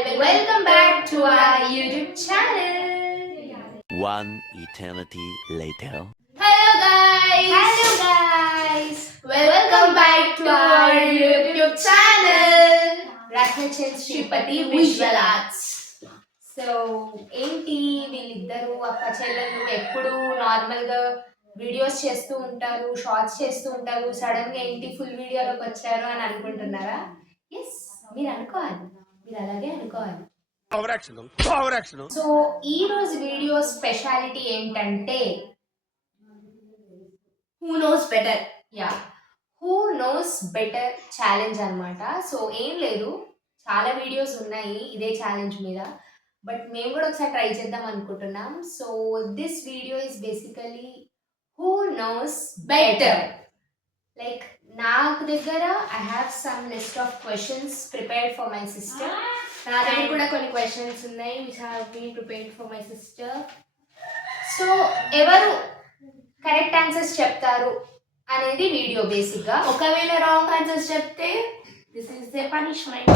Welcome back to our YouTube channel. One eternity later. Hello guys. Welcome back to our YouTube channel. Ratnachand Shripati Visual Arts. So ఏంటి వీళ్ళిద్దరు అక్క చెల్లెలు ఎప్పుడు నార్మల్గా వీడియోస్ చేస్తూ ఉంటారు, షార్ట్స్ చేస్తూ ఉంటారు, సడన్ గా ఏంటి ఫుల్ వీడియోలోకి వచ్చారు అని అనుకుంటున్నారా? ఎస్, మీరు అనుకోవాలి, మీరు అలాగే అనుకోవాలి. సో ఈ రోజు వీడియో స్పెషాలిటీ ఏంటంటే who knows better. Who knows better challenge అన్నమాట. సో ఏం లేదు, చాలా వీడియోస్ ఉన్నాయి ఇదే ఛాలెంజ్ మీద, బట్ మేము కూడా ఒకసారి ట్రై చేద్దాం అనుకుంటున్నాం. So this video is basically who knows better. Like నాకు దగ్గర I have some list of questions prepared for my sister. నా దగ్గర కూడా కొన్ని క్వశ్చన్స్ ఉన్నాయి which have been prepared for my sister. So ఎవరు కరెక్ట్ ఆన్సర్స్ చెప్తారు అనేది వీడియో బేసిక్గా. ఒకవేళ రాంగ్ ఆన్సర్స్ చెప్తే దిస్ ఈస్ ద పనిష్మెంట్.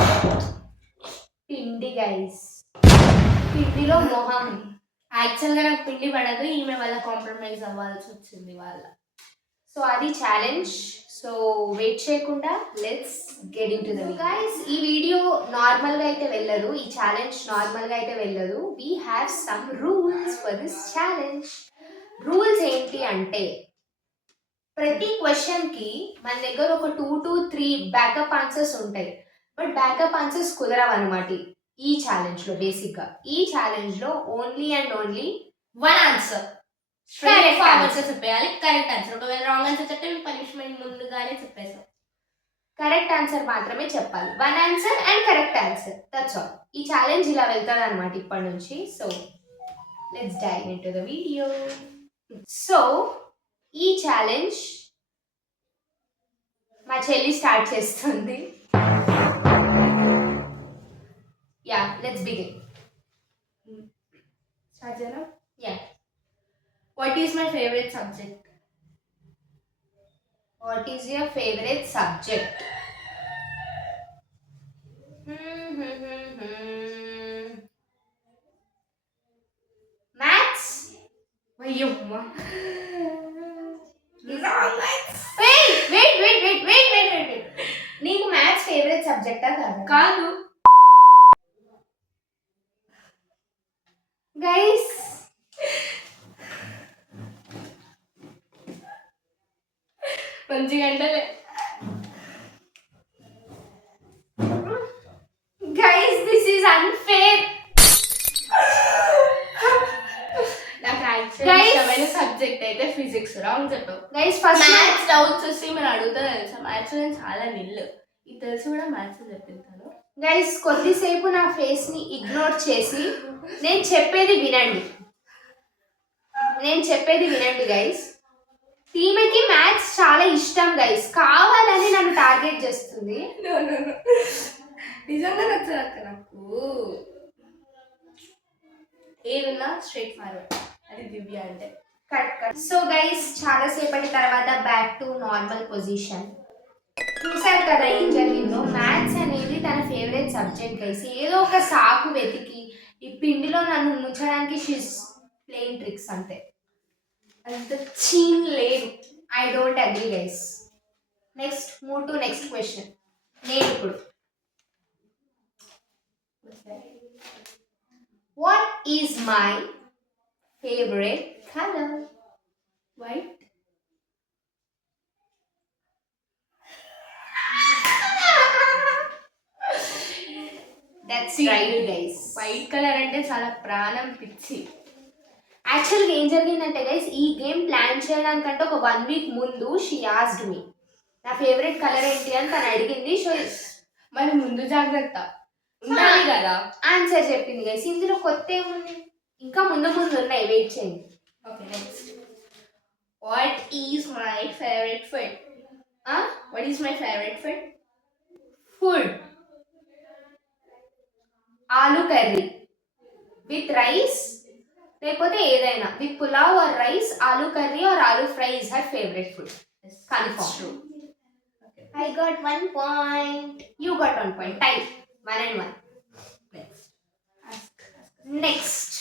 పిండి గైస్, పిండిలో మొహం. యాక్చువల్గా నాకు పిండి పడదు, ఈమె వల్ల కాంప్రమైజ్ అవ్వాల్సి వచ్చింది వాళ్ళ. సో అది ఛాలెంజ్. సో వెయిట్ చేయకుండా let's get in to the guys. ఈ వీడియో నార్మల్గా అయితే వెళ్ళదు, ఈ ఛాలెంజ్ నార్మల్గా అయితే వెళ్ళదు. We have some rules for this challenge. Rules ఏంటి అంటే ప్రతి క్వశ్చన్కి మన దగ్గర ఒక 2 to 3 బ్యాకప్ ఆన్సర్స్ ఉంటాయి, బట్ బ్యాకప్ ఆన్సర్స్ కుదరవు అనమాట ఈ ఛాలెంజ్లో. బేసిక్గా ఈ ఛాలెంజ్లో only and only one answer straight forward చెప్పేయాలి, కరెక్ట్ ఆన్సర్. ఒకవేళ రాంగ్ ఆన్సర్ చెప్తే పనిష్మెంట్ ముందుగానే చెప్పేసాం. కరెక్ట్ ఆన్సర్ మాత్రమే చెప్పాలి. One answer and correct answer, that's all. ఈ ఛాలెంజ్ ఇలా వెళ్తుంది అనమాట ఇప్పటి నుంచి. So let's dive into the video. So ఈ ఛాలెంజ్ మా చెల్లి స్టార్ట్ చేస్తుంది. Yeah, let's begin. స్టార్ట్ చేయనా? Yeah. What is my favourite subject? What is your favorite subject? Maths? అయ్యమ్మ, Wait. నీకు మ్యాథ్స్ ఫేవరెట్ సబ్జెక్టా కాదా? కాదు. గైస్, మంచి గంటలే. Guys, this is unfair. నాకు యాక్చువల్లీ ఇష్టమైన సబ్జెక్ట్ అయితే ఫిజిక్స్. రాంగ్ చెప్పావు. గైస్, ఫస్ట్ మ్యాథ్స్ డౌట్స్ వస్తే మీరు అడుగుతా తెలుసా, మ్యాథ్స్ నేను చాలా నిల్లు. ఇది తెలిసి కూడా మ్యాథ్స్ చెప్పింటాను. గైస్, కొద్దిసేపు నా ఫేస్ ని ఇగ్నోర్ చేసి నేను చెప్పేది వినండి గైస్. ఈమెకి మ్యాథ్స్ చాలా ఇష్టం గైస్, కావాలని నన్ను టార్గెట్ చేస్తుంది. నిజంగా నచ్చదు అక్క నాకు. ఏదున్నా స్ట్రైట్ ఫార్వర్డ్, అది దివ్య అంటే. కట్. సో గైస్, చాలా సేపటి తర్వాత బ్యాక్ టు నార్మల్ పొజిషన్. చూసారు కదా ఏం జరిగిందో. మ్యాథ్స్ అనేది తన ఫేవరెట్ సబ్జెక్ట్ గైస్. ఏదో ఒక సాకు వెతికి ఈ పిండిలో నన్ను ముంచడానికి షీస్ ప్లేయింగ్ ట్రిక్స్ అంతే. అంత చీన్ లేదు. I don't agree guys. Next move to next question. నేను ఇప్పుడు what is my favourite colour? White. That's right guys. White colour అంటే చాలా ప్రాణం, పిచ్చి. యాక్చువల్గా ఏం జరిగిందంటే గైస్, ఈ గేమ్ ప్లాన్ చేయడానికంటే ఒక 1 week ముందు షీ ఆస్క్డ్ మీ నా ఫేవరెట్ కలర్ ఏంటి అని తను అడిగింది. సో మరి ముందు జాగ్రత్త ఉండాలి కదా. ఆన్సర్ చెప్పింది గైస్. ఇందులో కొత్త ఏముంది, ఇంకా ముందు ఉన్నాయి, వెయిట్ చేయండి. Okay, next. What is my favourite food? What is my favourite food? Food aloo curry with rice, లేకపోతే ఏదైనా with pulao or rice. Aloo curry or aloo fry is her favourite food. Confirm. I got 1 point. You got 1 point. Tie. 1 and 1. Next. Next.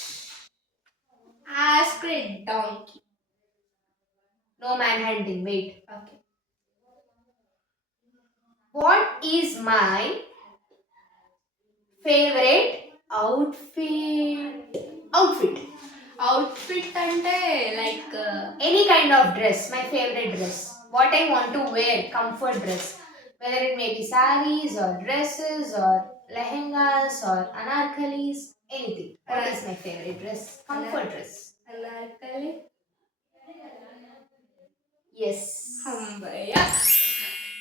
Ask a donkey. No manhandling. Wait. Okay. What is my favorite outfit? Outfit అంటే like Any kind of dress. My favorite dress. What I want to wear. Comfort dress. Whether it may be saris or dresses or lehengas or anarkalis. Anything. What is my favorite dress? Comfort dress. Anarkali. Yes. అమ్మయ్య,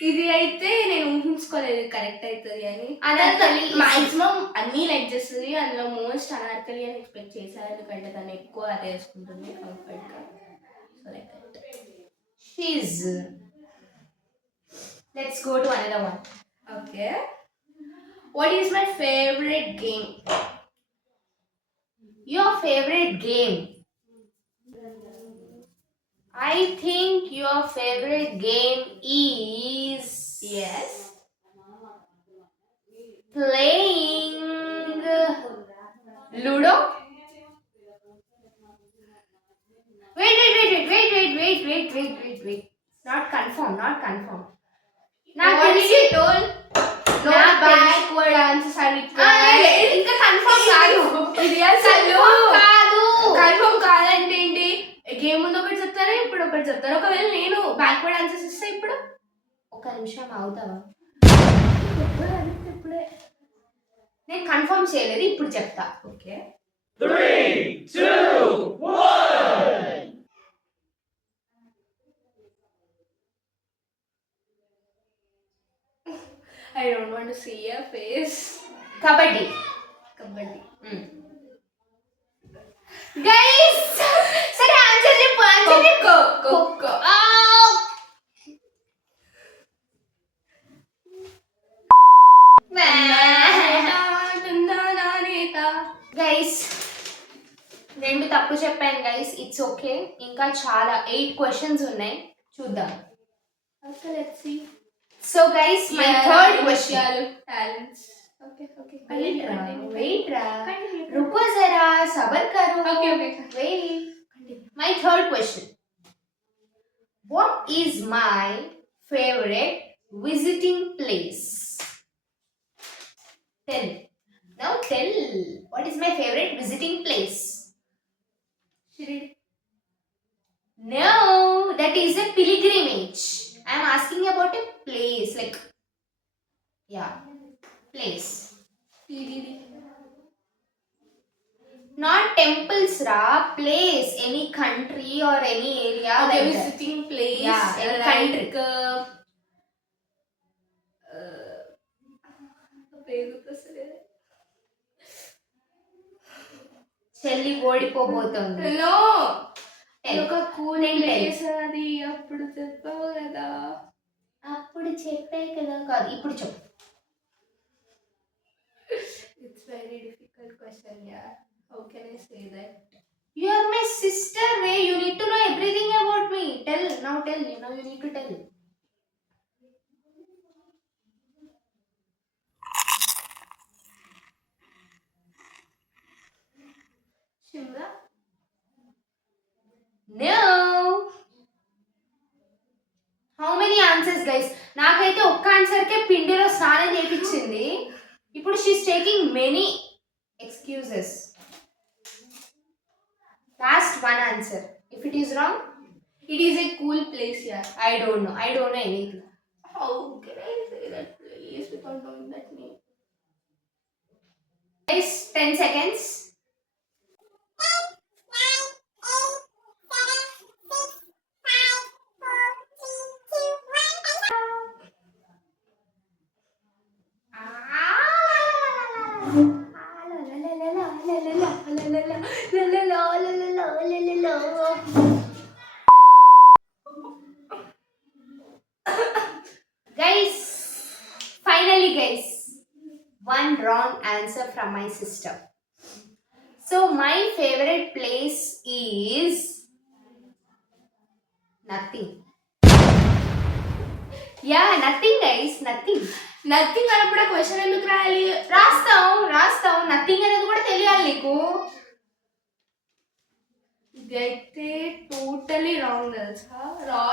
ఇది అయితే నేను ఊహించుకోలేదు కరెక్ట్ అవుతుంది అని. అనార్కలి మాక్సిమం అన్ని లైక్ చేస్తుంది, అందులో మోస్ట్ అనార్కలి అని ఎక్స్పెక్ట్ చేశాను, ఎందుకంటే తను ఎక్కువ అదే వేసుకుంటుంది కంఫర్ట్గా. So like She's. Let's go to another one. Okay. What is my favourite game? Your favorite game? I think your favorite game is yes. playing Ludo. Wait. Not confirm. What did you told? No backward answers are required. ఇంకా కన్ఫర్మ్ కాదు. ఇది అసలు కాదు. కన్ఫర్మ్ కాదంటే ఏంటి? గేమ్ ముందు ఒకటి చెప్తారా, ఇప్పుడు ఒకటి చెప్తారా? ఒకవేళ నేను బ్యాక్వర్డ్ ఆన్సర్స్ ఇస్తే ఇప్పుడు ఒక నిమిషం అవుతావా? ఇప్పుడే నేను కన్ఫర్మ్ చేయలేదు, ఇప్పుడు చెప్తా. ఓకే. 3, 2, 1. I don't want to see your face. Kabaddi. Kabaddi. గైస్ సరే ఆన్సర్ చెప్పు. ఖోఖో. గైస్ రెండు తప్పు చెప్పాను గైస్. It's okay. ఇంకా చాలా 8 క్వశ్చన్స్ ఉన్నాయి, చూద్దాం. Okay, let's see. So guys my third question. Talents. Okay. Wait రా. रुको जरा सबर करो. Okay. Wait. My third question. What is my favorite visiting place? Tell. Now tell. What is my favorite visiting place? Shirdi. No, that is a pilgrimage. I am asking about a place, like, yeah, place. Not temples, ra. Place, any country or any area. Okay, like that. visiting place. Yeah, any country. చెల్లి ఓడిపోబోతోంది. No. Tell. ఒక cool Then tell. Place అది అప్పుడు చెప్పావు కదా. అప్పుడు చెప్పే కదా. కాదు, ఇప్పుడు చెప్పు. It's very difficult question, yeah. How can I say that? You are my sister, Ray. You need to know everything about me. Tell. Now tell. You need to tell. Shimla. No. How many answers, guys? నాకైతే ఒక్క ఆన్సర్కే పిండిలో స్నానం చేయించింది. ఇప్పుడు she's taking many excuses. Last one answer. If it is wrong, It is a cool place, yeah. I don't know anything. How can I say that place without knowing that name? Guys, 10 seconds. Guys, finally guys, one wrong answer from my sister. So my favorite place is nothing. Yeah, nothing guys, nothing. Nothing అన్నప్పుడు క్వశ్చన్ ఎందుకు రాయాలి? రాస్తాం నథింగ్ అనేది కూడా తెలియాలి నీకు? ఇదైతే totally wrong తెలుసా?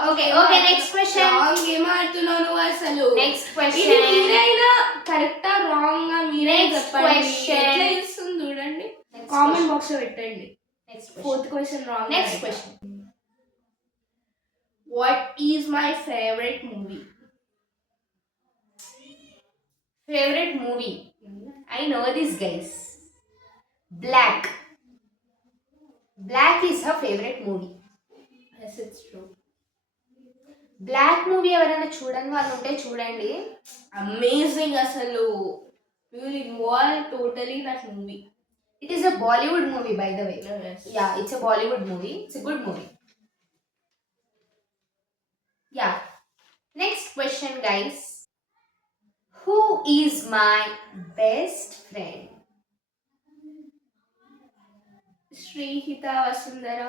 Okay, okay, next question. Wrong ఏం ఆడుతున్నావు నువ్వు అసలు? Next ఇది question. మీరైనా కరెక్టా రాంగ్ మీరే Next చెప్పండి. question. ఎట్లా ఇస్తుంది చూడండి, Next కామెంట్ question. బాక్స్ లో పెట్టండి. Next question. Fourth question wrong. Next question. What is my favourite movie? Favorite movie. I know this, guys. Black. Black is her favorite movie. Yes, it's true. Black movie ఎవరైనా చూడని వాళ్ళు ఉంటే చూడండి. Amazing అసలు. You will involve totally that movie. It is a Bollywood movie, by the way. Yes. Yeah, it's a Bollywood movie. It's a good movie. Yeah. Next question, guys. Who is my best friend? Sreehitha Vasundhara.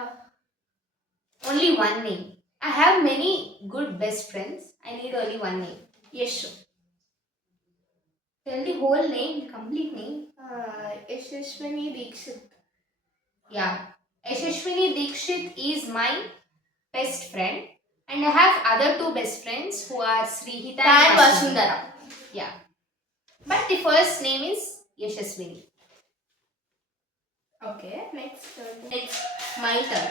Only one name. I have many good best friends. I need only one name. Yash. Tell the whole name, complete name. Yashaswini Dikshit. Yeah. Yashashwini Dikshit is my best friend. And I have other two best friends who are Srihita and Vasundhara. Yeah. But the first name is Yashaswini. Okay, next my turn.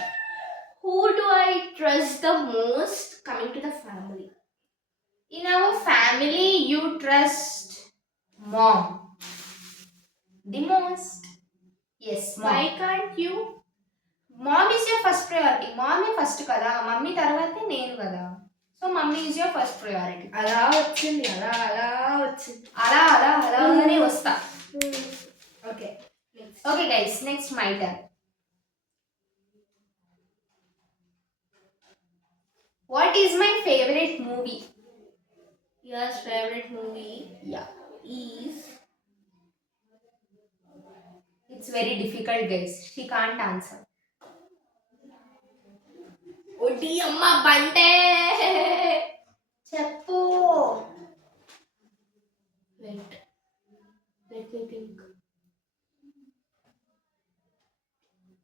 Who do I trust the most coming to the family? In our family, you trust mom the most. Yes, mom. Why can't you? Mom is your first priority. Mom is first kada. Mummy tarvate nenu kada. So mummy is your first priority. అలా వచ్చింది, అలా వచ్చింది. Ala alane vasta. Okay. Okay, guys, next my turn. What is my favorite movie? Your favorite movie Yeah. is? It's very difficult, guys. She can't answer. ఒడి అమ్మ బంటే. Cheppu. Wait. Let me think.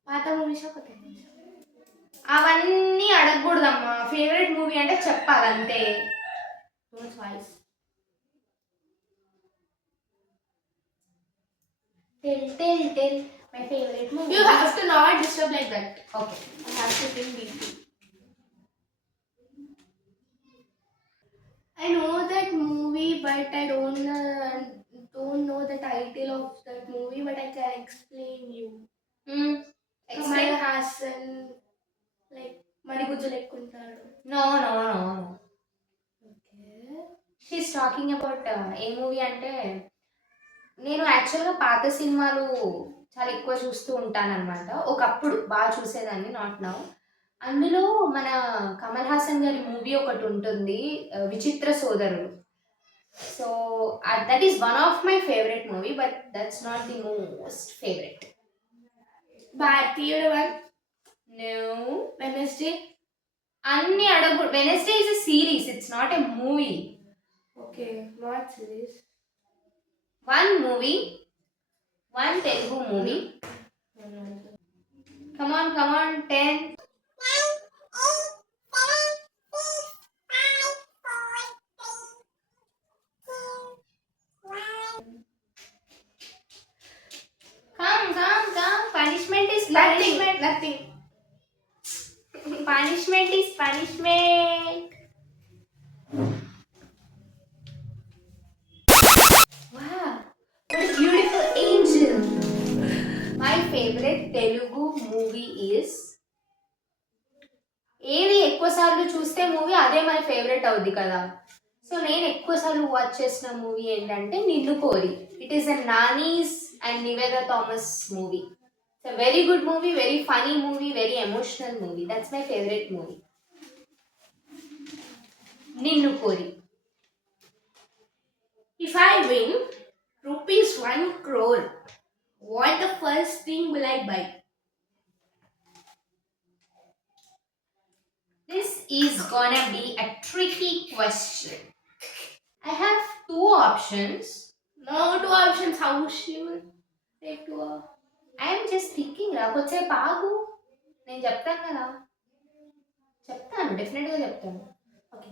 పాత మూవీస్ ఒక అవన్నీ అడగకూడదమ్మా. Favourite movie అంటే చెప్పాలంతే. no choice. Tell. My favorite movie. You have to not disturb like that. Okay. I have to think deeply. I know that movie, but I don't know the title of that movie, but I can explain you. Kamal Explain. Hassan, like మరిగుజ్జు లెక్కుంటాడు. No. Okay. She's talking about a movie అంటే, నేను యాక్చువల్గా పాత సినిమాలు చాలా ఎక్కువ చూస్తూ ఉంటానన్నమాట. ఒకప్పుడు బాగా చూసేదాన్ని, నాట్ నౌ. అందులో మన కమల్ హాసన్ గారి మూవీ ఒకటి ఉంటుంది, విచిత్ర సోదరులు. So that is one of my favourite movie, but that's not the most favourite. భారతీయుడు వన్. No. వెనస్డే. అన్ని అడగకూడదు. Wednesday is a series, it's not a movie. Okay, not series. One movie, one Telugu movie. Come on, 10. Come. Punishment is punishment. Nothing. Punishment is punishment. Wow, what a beautiful angel. My favorite Telugu movie is, ఏది ఎక్కువ సార్లు చూస్తే మూవీ అదే మన ఫేవరెట్ అవుద్ది కదా. సో నేను ఎక్కువ సార్లు వాచ్ చేసిన మూవీ ఏంటంటే Ninnu Kori. It is a Nani's and Nivetha Thomas movie. It's a very good movie, very funny movie, very emotional movie. That's my favourite movie, Ninnu Kori. If I win rupees 1 crore, what the first thing will I buy? This is gonna be a tricky question. I have two options. No, 2 options. How she will take 2? I just thinking రా, కొద్దిసేపు ఆగు, నేను చెప్తాను కదా, చెప్తాను, డెఫినెట్గా చెప్తాను. Okay,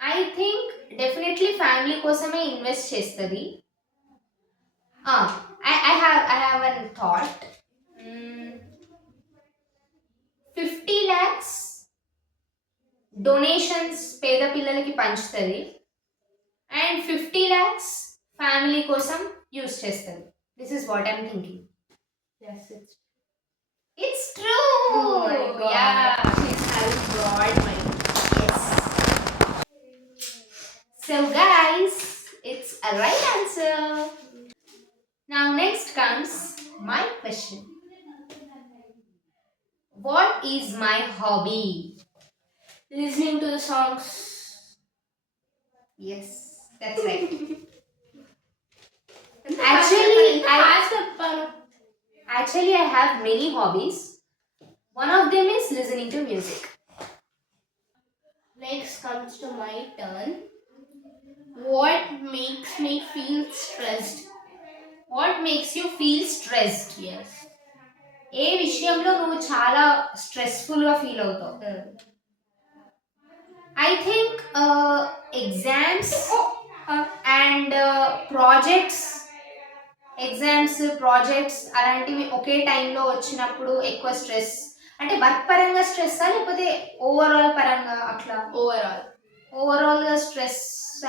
I think definitely family కోసమే ఇన్వెస్ట్ చేస్తుంది. I have an thought. 50 lakhs donations పేద పిల్లలకి పంచుతుంది అండ్ 50 lakhs ఫ్యామిలీ కోసం యూస్ చేస్తుంది. This is what I'm thinking. Yes, it's true. oh my god, she's having broad mind. Yes. So guys, it's a right answer. Now next comes my question. What is my hobby? Listening to the songs. Yes, that's right. Actually, Actually, I have many hobbies. One of them is listening to music. next comes to my turn. What makes me feel stressed? What makes you feel stressed? Yes. ఏ విషయంలో నువ్వు చాలా స్ట్రెస్ఫుల్గా ఫీల్ అవుతావు? I think exams and projects అలాంటివి ఒకే టైంలో వచ్చినప్పుడు ఎక్కువ స్ట్రెస్. అంటే వర్క్ పరంగా స్ట్రెస్సా లేకపోతే ఓవరాల్ పరంగా అట్లా? ఓవరాల్గా స్ట్రెస్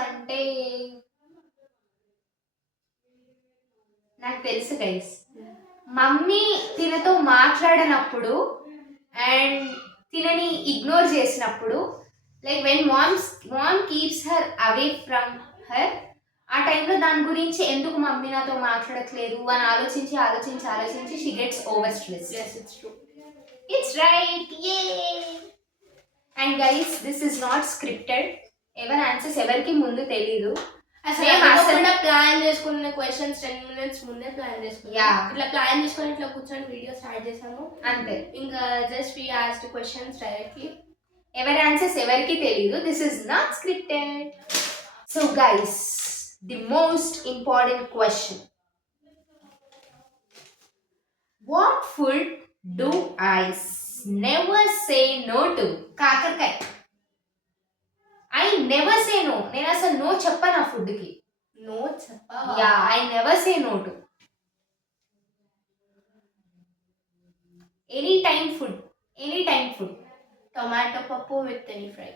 అంటే నాకు తెలుసు గైస్, మమ్మీ తినతో మాట్లాడనప్పుడు అండ్ తినని ఇగ్నోర్ చేసినప్పుడు, like when mom keeps her away from her, ఆ టైంలో దాని గురించి ఎందుకు మమ్మీ నాతో మాట్లాడట్లేదు అని ఆలోచించి she gets over stress. Yes, it's true. It's right. Yeah. And guys, this is not scripted. ఎవరి ఆన్సర్స్ ఎవరికి ముందు తెలీదు. అసలు ప్లాన్ చేసుకున్న క్వశ్చన్స్ 10 minutes ముందే ప్లాన్ చేసుకున్నాం. Yeah. ఇట్లా ప్లాన్ చేసుకొని ఇట్లా కూర్చొని వీడియో స్టార్ట్ చేసాము అంతే. ఇంకా just we asked questions directly. ఎవరి ఆన్సర్స్ ఎవరికి తెలీదు. This is not scripted. So guys, the most important question. What food do I never say no to? Kakarakaya. I never say no. నేను అసలు నో చెప్పను ఆ ఫుడ్కి. నో చెప్పా? Yeah, I never say no to any time food. Tomato pappu with any fry.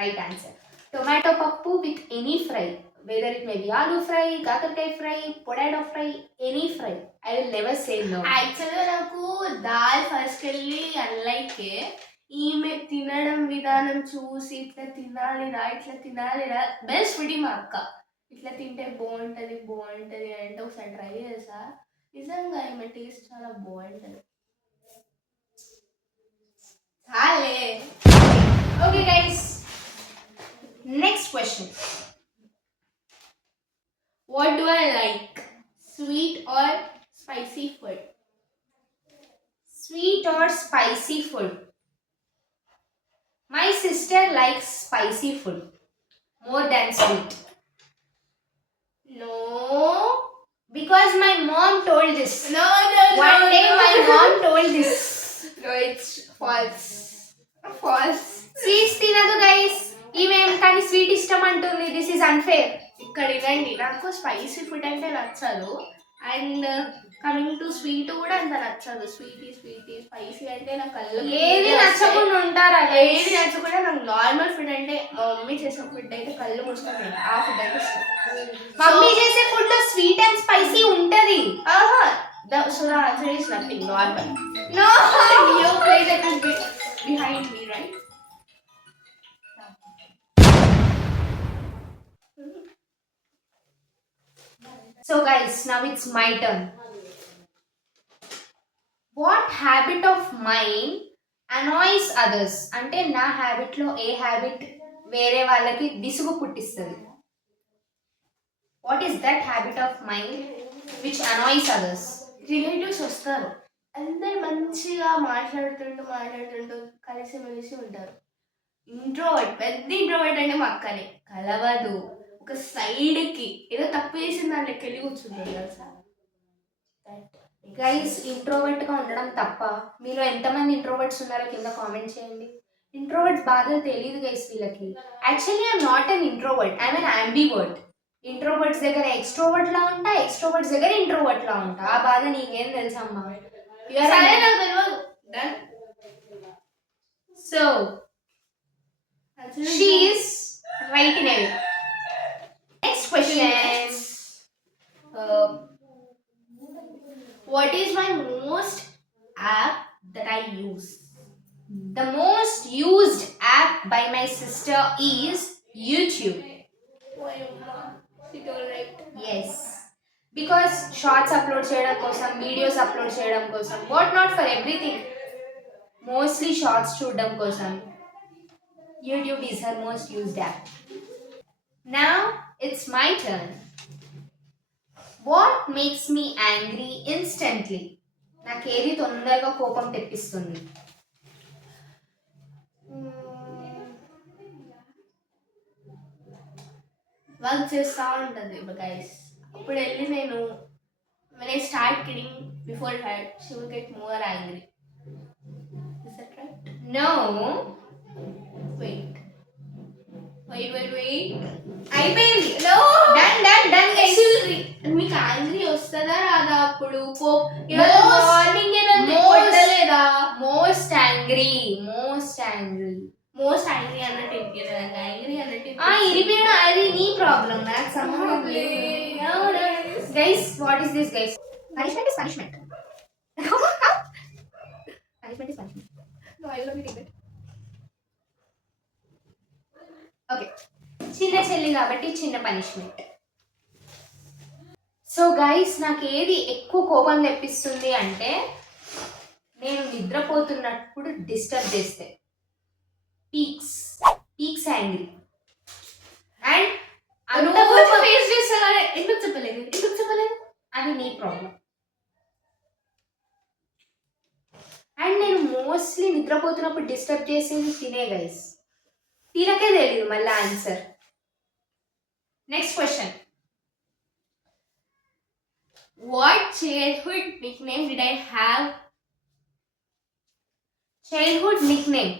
Right answer. Tomato pappu with any fry, whether it may be aloo fry, kakarakaya fry, potato fry, any fry, I will never say no. యాక్చువల్గా నాకు దాల్ ఫస్ట్ వెళ్ళి అన్లైక్ ఈమె తినడం విధానం చూసి ఇట్లా తినాలిరా best food మా అక్క. ఇట్లా తింటే బాగుంటుంది అంటే ఒకసారి ట్రై చేసా. నిజంగా ఈమె టేస్ట్ చాలా బాగుంటుంది. చాలే. Okay guys, next question. What do I like? Sweet or spicy food? Sweet or spicy food? My sister likes spicy food more than sweet. No. Because my mom told this. No. One day my mom told this. No, it's false. Sweets తినదు గైస్. ఈమె కానీ స్వీట్ ఇష్టం అంటుంది. This is unfair. ఇక్కడ ఇవ్వండి, నాకు spicy food అంటే నచ్చదు అండ్ కమింగ్ టు స్వీట్ కూడా అంత నచ్చదు. స్వీటీ స్పైసీ అంటే నాకు కళ్ళు ఏది నచ్చకుండా ఉంటారా? ఏది నచ్చకుండా నాకు నార్మల్ ఫుడ్ అంటే మా మమ్మీ చేసే ఫుడ్ అయితే కళ్ళు మూసుకొని ఆ ఫుడ్ అంటే ఇష్టం. మమ్మీ చేసే ఫుడ్ లో స్వీట్ అండ్ స్పైసీ ఉంటది. So the answer is nothing, normal. No. You play that a bit behind me, right? So guys, now it's my turn. What habit of mine annoys others? అంటే నా హ్యాబిట్ లో ఏ హ్యాబిట్ వేరే వాళ్ళకి విసుగు పుట్టిస్తుంది? What is that habit of mind which annoys others? Relatives వస్తారు, అందరు మంచిగా మాట్లాడుతుంటూ కలిసి మెలిసి ఉంటారు. పెద్ద ఇంట్రోవర్ట్ అంటే మా అక్కనే. కలవదు, ఒక సైడ్కి ఏదో తప్పు చేసిన దాంట్లోకి వెళ్ళి కూర్చుంటుంది తెలుసా. గైస్ ఇంట్రోవర్ట్ గా ఉండడం తప్ప? మీలో ఎంతమంది ఇంట్రోవర్ట్స్ ఉన్నారో కింద కామెంట్ చేయండి. ఇంట్రోవర్ట్స్ బాధలు తెలియదు గైస్ వీళ్ళకి. Actually I'm not an introvert, I'm an ambivert. Introverts దగ్గర ఎక్స్ట్రోవర్ట్ లా ఉంటా, ఎక్స్ట్రోవర్ట్స్ దగ్గర ఇంట్రోవర్ట్ లా ఉంటా. ఆ బాధ నీకేం తెలుసమ్మా? సరే నాకు తెలియదు. Done. So she is right in a way. Next question. What is my most app that I use? The most used app by my sister is YouTube. Yes. Because shorts upload చేయడం కోసం, videos upload చేయడం కోసం, what not for everything. Mostly shorts చూడడం కోసం. YouTube is her most used app. Now it's my turn. What makes me angry instantly? నాకేది తొందరగా కోపం తెప్పిస్తుంది? వర్క్ చేస్తూ ఉంటుంది గైస్. అప్పుడు వెళ్ళి నేను when I start kidding before her, she will get more angry. Is that right? No. Wait. అయిపోయింది. No. Done guys. మీకు యాంగ్రీ వస్తుందా రాదా? అప్పుడు మార్నింగ్ కొట్టలేదా? మోస్ట్ యాంగ్రీ మోస్ట్ యాంగ్రీ అన్నట్టు ఇరిపోయేదాన్ని. యాంగ్రీ అన్నట్టు ఇరిపోయిన అది నీ ప్రాబ్లం, నాకు సంబంధం లేదు. Guys what is this guys? Punishment is punishment. Okay, చిన్న చెల్లి కాబట్టి చిన్న పనిష్మెంట్. సో గైస్ నాకు ఏది ఎక్కువ కోపం తెప్పిస్తుంది అంటే, నేను నిద్రపోతున్నప్పుడు డిస్టర్బ్ చేస్తే పీక్స్ యాంగ్రీ. అండ్ ఫేస్ చేస్తానే ఎందుకు చెప్పలేదు అది నీ ప్రాబ్లం. అండ్ నేను మోస్ట్లీ నిద్రపోతున్నప్పుడు డిస్టర్బ్ చేసేది తినే గైస్. తినకే తెలియదు మళ్ళీ answer. Next question. What childhood Nick name did I have? Childhood Nick name,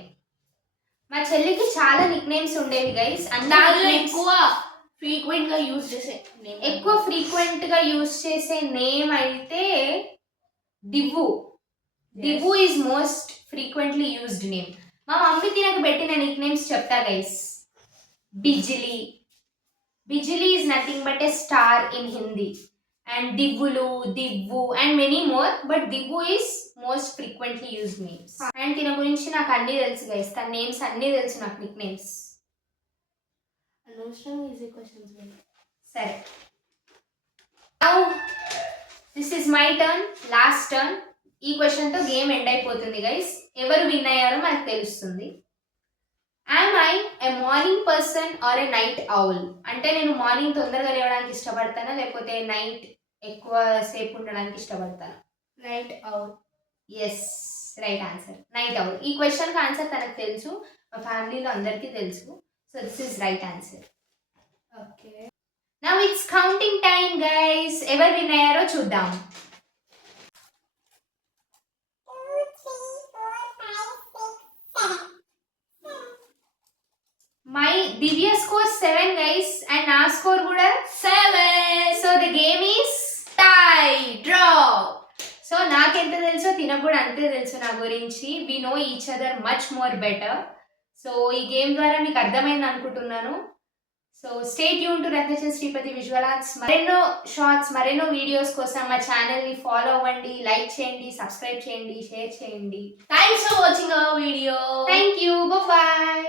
మా చెల్లికి చాలా నిక్ నేమ్స్ ఉండేవి గైస్. దానిలో ఎక్కువ ఫ్రీక్వెంట్ గా యూజ్ చేసే నేమ్ అయితే Divvu. Divvu is most frequently used name. మా మమ్మీ తినకు పెట్టిన నిక్ నేమ్స్ చెప్తా guys. Bijili is nothing but a star in Hindi. And దివ్వులు, Divvu and many more, but Divvu is most frequently used names. And Tina గురించి నాకు అన్నీ తెలుసు గైస్, తన నేమ్స్ అన్నీ తెలుసు నాకు, నిక్ నేమ్స్. Easy questions. సరే, now this is my turn, last turn. ఈ క్వశ్చన్తో గేమ్ ఎండ్ అయిపోతుంది గైస్. ఎవరు విన్ అయ్యారో మనకు తెలుస్తుంది. Am I a morning person or a night owl? అంటే నేను మార్నింగ్ తొందరగా లేవడానికి ఇష్టపడతానా, లేకపోతే నైట్ ఎక్కువ సేపు ఉండడానికి ఇష్టపడతానా? Night owl. Yes, right answer, night owl. ఈ క్వశ్చన్కి ఆన్సర్ తనకు తెలుసు, మా ఫ్యామిలీలో అందరికీ తెలుసు. So this is right answer. Okay, now it's counting time guys. ఎవరు విన్ అయ్యారో చూద్దాం. My Divya score 7 guys and నా score కూడా 7. So the game is tie, draw. So నాకెంత తెలుసో తినకు కూడా అంతే తెలుసు నా గురించి. We know each other much more better. So ఈ గేమ్ ద్వారా మీకు అర్థమైంది అనుకుంటున్నాను. So stay tune to Ratnachand Sripathi visual arts. మరెన్నో షార్ట్స్, మరెన్నో వీడియోస్ కోసం మా ఛానల్ని ఫాలో అవ్వండి, లైక్ చేయండి, సబ్స్క్రైబ్ చేయండి, షేర్ చేయండి. Thanks for watching our video. Thank you, bye.